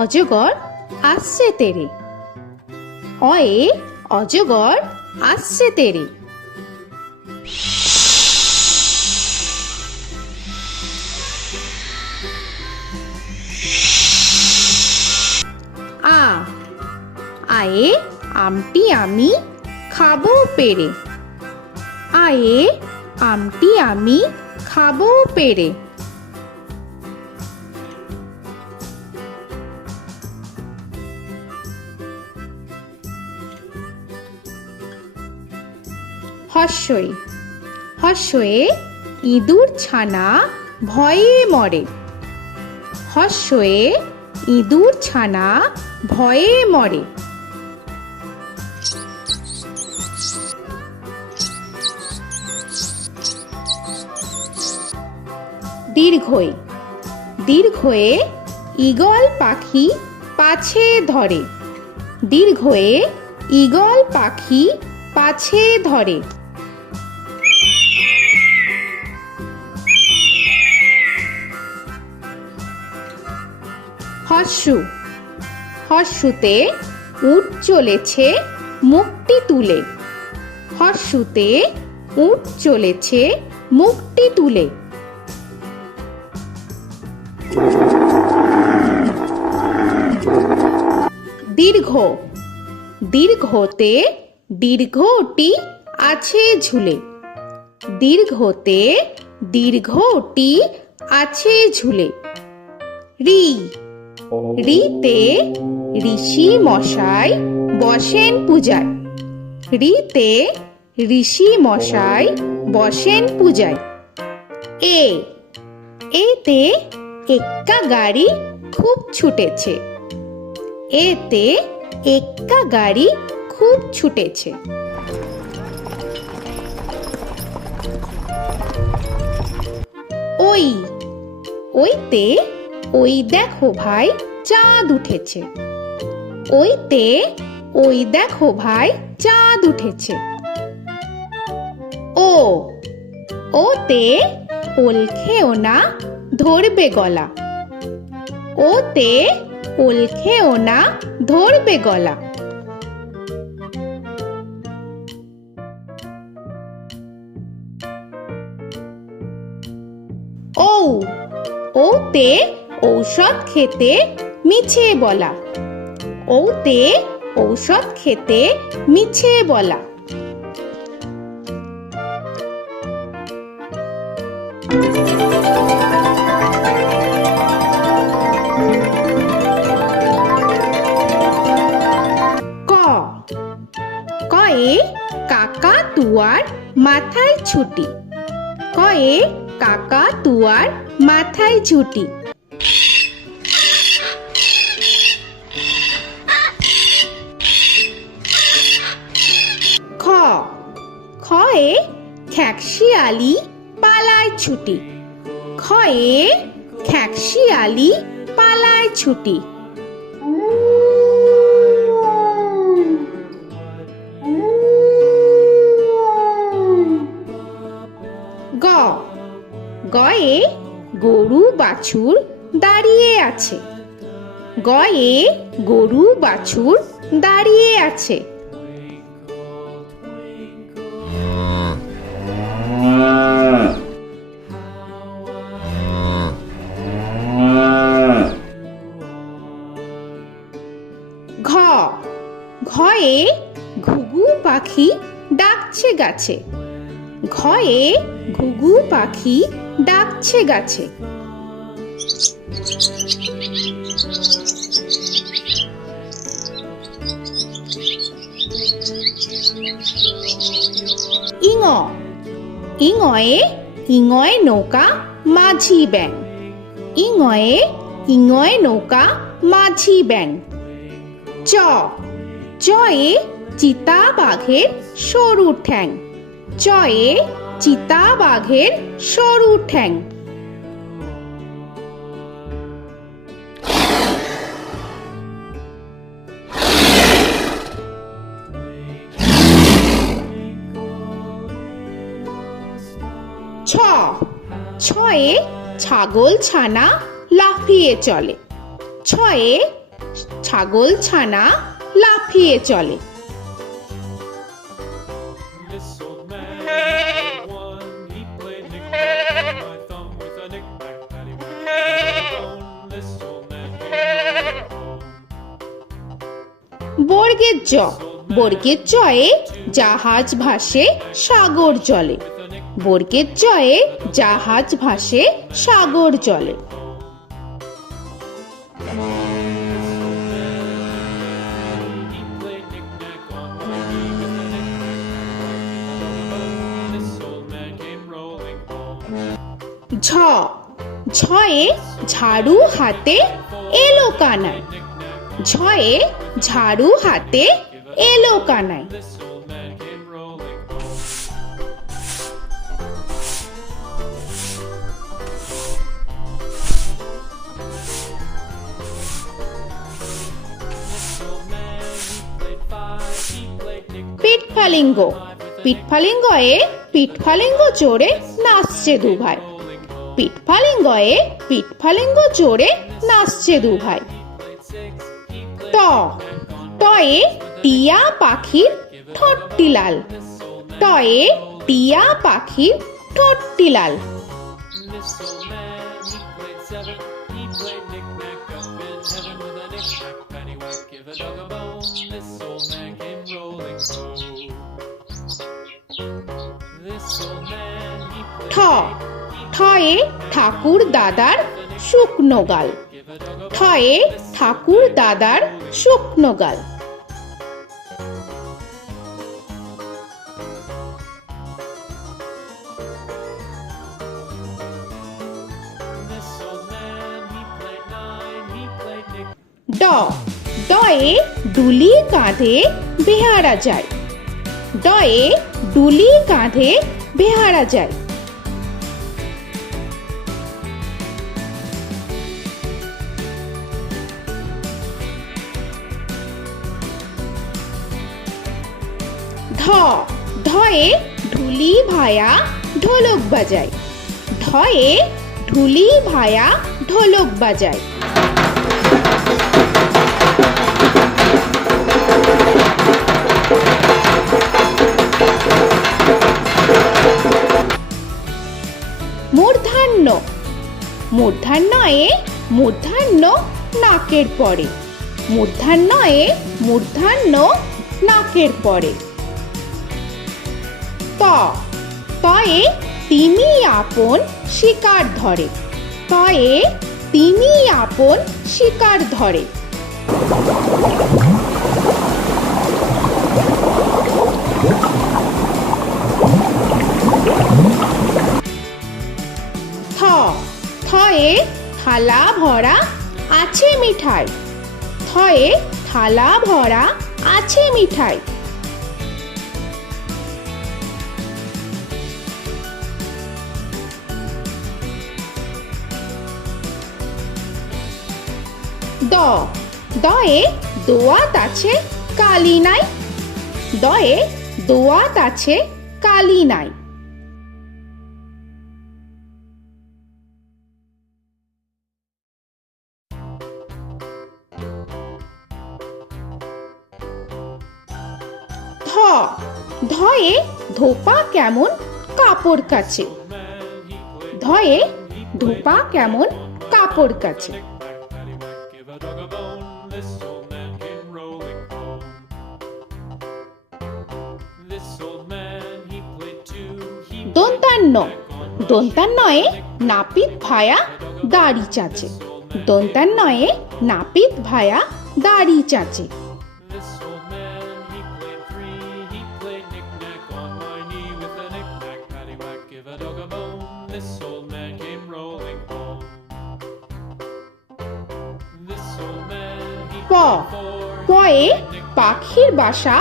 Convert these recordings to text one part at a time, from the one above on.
অজগর আসছে তেরে। অয়ে অজগর আসছে তেরে। আ আয়ে আমটি আমি খাবো পেরে। আয়ে আমটি আমি খাবো পেরে। হর্ষই হর্ষয়ে ইঁদুর ছানা ভয়ে মরে। হর্ষয়ে ইঁদুর ছানা ভয়ে মরে। দীর্ঘই দীর্ঘয়ে ঈগল পাখি পাছে ধরে। দীর্ঘয়ে ঈগল পাখি পাছে ধরে। হর্ষু হর্ষুতে উট চলেছে মুখটি তুলে। হর্ষুতে উট চলেছে মুখটি তুলে। দীর্ঘ দীর্ঘতে দীর্ঘটি আছে ঝুলে। দীর্ঘতে দীর্ঘটি আছে ঝুলে। রি রিতে ঋষি মশাই বসেন পূজায়। রিতে ঋষি মশাই বসেন পূজায়। এ এতে এক্কা গাড়ি খুব ছুটেছে। এতে এক্কা গাড়ি খুব ছুটেছে। ওই ওইতে ওই দেখো ভাই চাঁদ উঠেছে। ওইতে ওই দেখো ভাই চাঁদ উঠেছে। ও ওতে ওল খেও না ধরবে গলা। ওতে ওল খেও না ধরবে গলা। ঔ ওতে ঔষধ খেতে মিছে বলা। ওতে ঔষধ খেতে মিছে বলা। ক কয়ে কাকা তুয়ার মাথায় ছুটি। কয়ে কাকা তুয়ার মাথায় ছুটি। খ খয়ে খ্যাকশিয়ালি পালায় ছুটি। খয়ে খ্যাকশিয়ালি পালায় ছুটি। গ গয়ে গরু বাছুর দাঁড়িয়ে আছে। গয়ে গরু বাছুর দাঁড়িয়ে আছে। ঘ ঘয়ে ঘুঘু পাখি ডাকছে গাছে। ঘয়ে ঘুঘু পাখি ডাকছে গাছে। ইঙ ইঙয়ে ইঙয় নৌকা মাঝি ব্যাং। ইঙয়ে ইঙয় নৌকা মাঝি ব্যাং। চ চয়ে চিতা বাঘের সরু ঠ্যাং। চয়ে চিতা বাঘের সরু ঠ্যাং। ছ ছয়ে ছাগল ছানা লাফিয়ে চলে। ছয়ে ছাগল ছানা লাফিয়ে চলে। This old man had one. He played knick-knack on my thumb with a knick-knack, paddywhack, bone. This old man came rolling home. বর্গের জ, বর্গের জয়ে জাহাজ ভাসে সাগর জলে। বর্গের জয়ে জাহাজ ভাসে সাগর জলে। He played knick-knack on my knee with a knick-knack, bone. This old man came rolling home. ঝ, ঝয়ে ঝাড়ু হাতে এলো কানাই। ঝয়ে ঝাড়ু হাতে এলো Kanai. This old man came rolling home. This old man, he played five. He played knick-knack. পিঠফালিঙ্গ, পিঠফালিঙ্গয়ে পিঠফালিঙ্গ চড়ে নাচছে দু ভাই। পিঠফালিঙ্গয়ে পিঠফালিঙ্গ চড়ে নাচছে দু ভাই। ট, টয়ে টিয়া পাখির ঠোঁটটি লাল। টয়ে টিয়া পাখির ঠোঁটটি লাল। This old man, he played seven. He played knick-knack up in heaven with a knick-knack, paddywhack, give a dog a bone. This old man came rolling home. This old man, he ঠ, played ঠয়ে ঠাকুর দাদার শুকনো গাল। give a dog a ঠয়ে ঠাকুর দাদার শুকনো গাল। This old man, he played nine. He played knick. ড, ডয়ে ডুলি কাঁধে বেহারা যায়। ডয়ে ডুলি কাঁধে বেহারা যায়। ধ, ধয়ে ঢুলি ভায়া ঢোলক বাজায়। ধয়ে ঢুলি ভায়া ঢোলক বাজায়। মূর্ধন্য, মূর্ধন্যয়ে মূর্ধন্য নাকের পরে। মূর্ধন্যয়ে মূর্ধন্য নাকের পরে। ত, তয়ে তিমি আপন শিকার ধরে। তয়ে তিমি আপন শিকার ধরে। থ, থয়ে থালা ভরা আছে মিঠাই। থয়ে থালা ভরা আছে মিঠাই। দ, দয়ে দোয়াত আছে কালি নাই। দয়ে দোয়াত আছে কালি নাই। ধ, ধয়ে ধোপা কেমন কাপড় কাছে। ধয়ে ধোপা কেমন কাপড় কাছে। Paddywhack, give a dog a bone. This old man came rolling home. This old man, he played two. He দন্তান্ন, দন্তান্নয়ে নাপিত ভায়া দাড়ি চাচে। দন্তান্নয়ে নাপিত ভায়া দাড়ি চাচে। This old man, he played three. He played knick-knack on my knee with a knick-knack, paddywhack, give a dog a bone. This old man came rolling home. This old man, he প, played four. পয়ে পাখির বাসা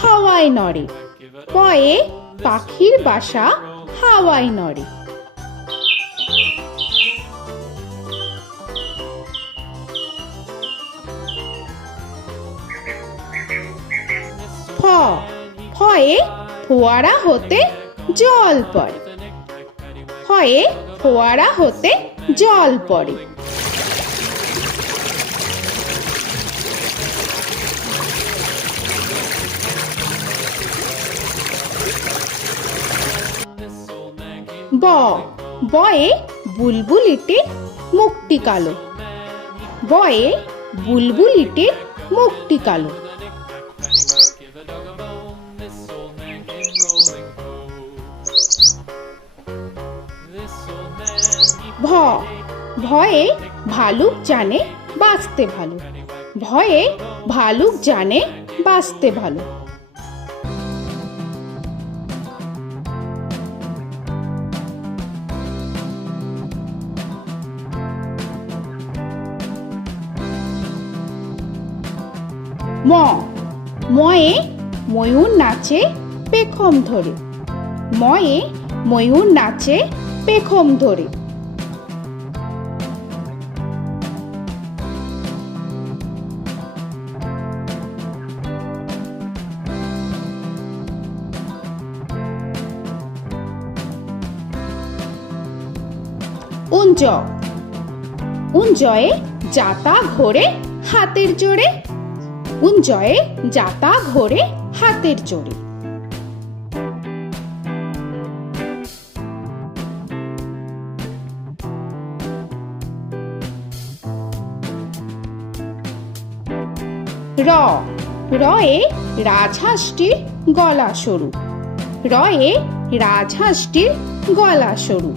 হাওয়ায় নড়ে। পয়ে পাখির বাসা হাওয়ায় নড়ে। ফ, ফয়ে ফোয়ারা হতে জল পড়ে। ফয়ে ফোয়ারা হতে জল পড়ে। ব বয়ে বুলবুলিটির মুখটি কালো। বয়ে বুলবুলিটির মুখটি কালো। Give a dog a bone, this old man came rolling home. This old man, he ভ ভয়ে ভালুক জানে বাঁচতে ভালো। ভয়ে ভালুক জানে বাঁচতে ভালো। ম ময়ে ময়ূর নাচে পেখম ধরে। ময়ে ময়ূর নাচে পেখম ধরে। উঞ্জ উঞ্জয়ে যাতা ঘোরে হাতের জোরে। উঞ্জয়ে যাতা ঘোরে হাতের জোরে। র রয়ে রাজহাঁসটির গলা সরু। রয়ে রাজহাঁসটির গলা সরু।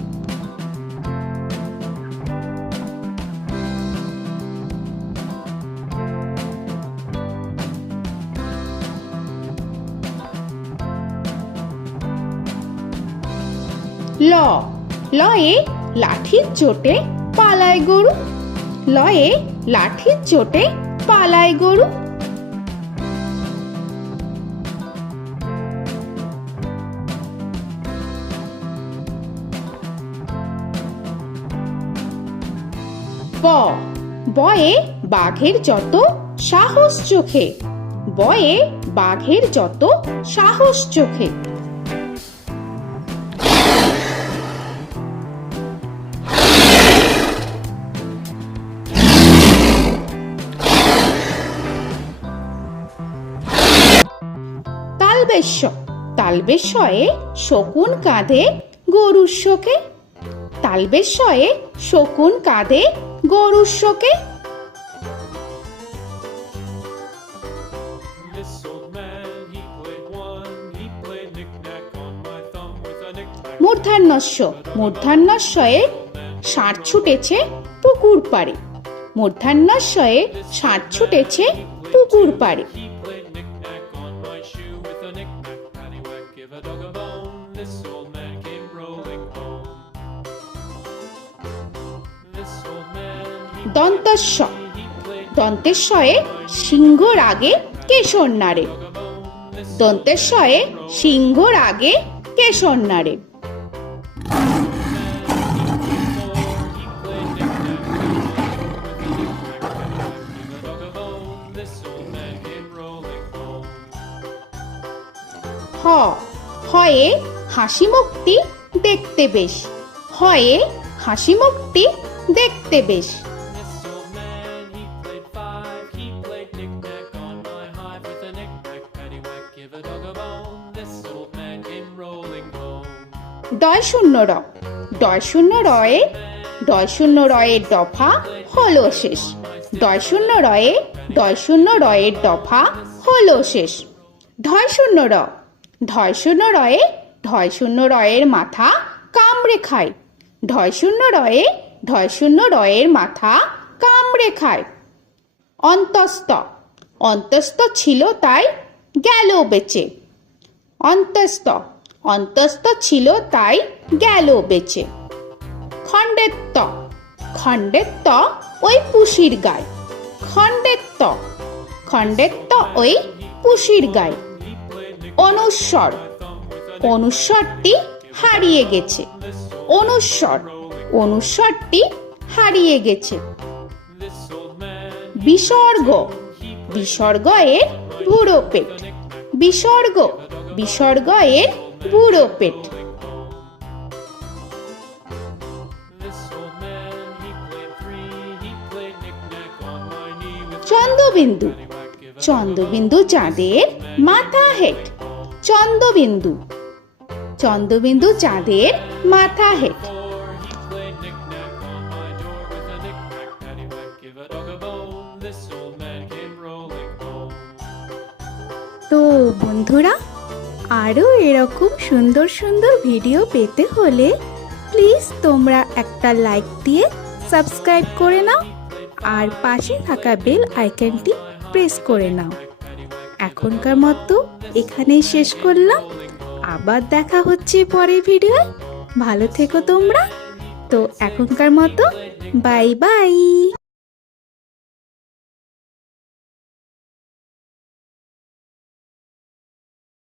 ল লয়ে লাঠির চোটে পালায় গরু। লয়ে লাঠির চোটে পালায় গরু। ব বয়ে বাঘের যত সাহস চোখে। বয়ে বাঘের যত সাহস চোখে। তালবেশ্য তালবেশ্যয়ে শকুন কাঁধে গরুর শোকে। তালবেশ্যয়ে শকুন কাঁধে গরুর শোকে। This old man, he played one, he played knick-knack on my thumb with a knick-knack. মূর্ধন্যস্য মূর্ধন্যস্বয়ে ষাঁড় ছুটেছে পুকুর পাড়ে। মূর্ধন্যস্বয়ে ষাঁড় ছুটেছে পুকুর পাড়ে। He played knick-knack on my shoe with a knick-knack, paddywhack, give a dog a bone. This old man came rolling home. This old man, দন্তস্ব he played দন্তেশ্বয়ে সিংহর আগে কেশর নাড়ে। dog a bone. This দন্তেশ্বয়ে সিংহর আগে কেশর নাড়ে। he played knick-knack on my shoe with a knick-knack, paddywhack, give a dog a bone. This old man came rolling home. হ হয়ে হাসি মুখটি দেখতে বেশ। হয়ে হাসি মুখটি দেখতে বেশ। This old man, he played five, he played knick-knack on my hive with a knick-knack, paddywhack, give a dog a bone. This old man came rolling home. ডয় শূন্য র ডয় শূন্য রয়ে ডয় শূন্য রয়ের দফা হলো শেষ। ডয় শূন্য রয়ে ডয় শূন্য রয়ের দফা হলো শেষ। ঢয় শূন্য র ঢয় শূন্য রয়ে ঢয় শূন্য রয়ের মাথা কামড়ে খায়। ঢয় শূন্য রয়ে ঢয় শূন্য রয়ের মাথা কামড়ে খায়। অন্তস্থ অন্তস্থ ছিল তাই গেল বেঁচে। অন্তস্থ অন্তস্থ ছিল তাই গেল বেঁচে। খণ্ডেত্ব খণ্ডেত্ব ওই পুষির গায়। খণ্ডেত্ব খণ্ডেত্ব ওই পুষির গায়। অনুস্বর অনুস্বরটি হারিয়ে গেছে। অনুস্বর অনুস্বরটি হারিয়ে গেছে। This old man, বিসর্গ বিসর্গ এর বুড়ো পেট। বিসর্গ বিসর্গ এর বুড়ো পেট। this old man, he played three, he played knick-knack on my knee with Chandrabindu paddywhack, give a Chandrabindu চাঁদের মাথা হেট। চন্দ্রবিন্দু চন্দ্রবিন্দু চাঁদের মাথা head. Before he played knick-knack on my door with a knick-knack, paddywhack, give a dog a bone. This old man came rolling home. তো বন্ধুরা, আরও এরকম সুন্দর সুন্দর ভিডিও পেতে হলে প্লিজ তোমরা একটা লাইক দিয়ে সাবস্ক্রাইব করে নাও আর পাশে থাকা বেল আইকনটি প্রেস করে নাও। এখনকার মতো এখানেই শেষ করলাম, আবার দেখা হচ্ছে পরের ভিডিও। ভালো থেকো তোমরা। তো এখনকার মতো বাই বাই।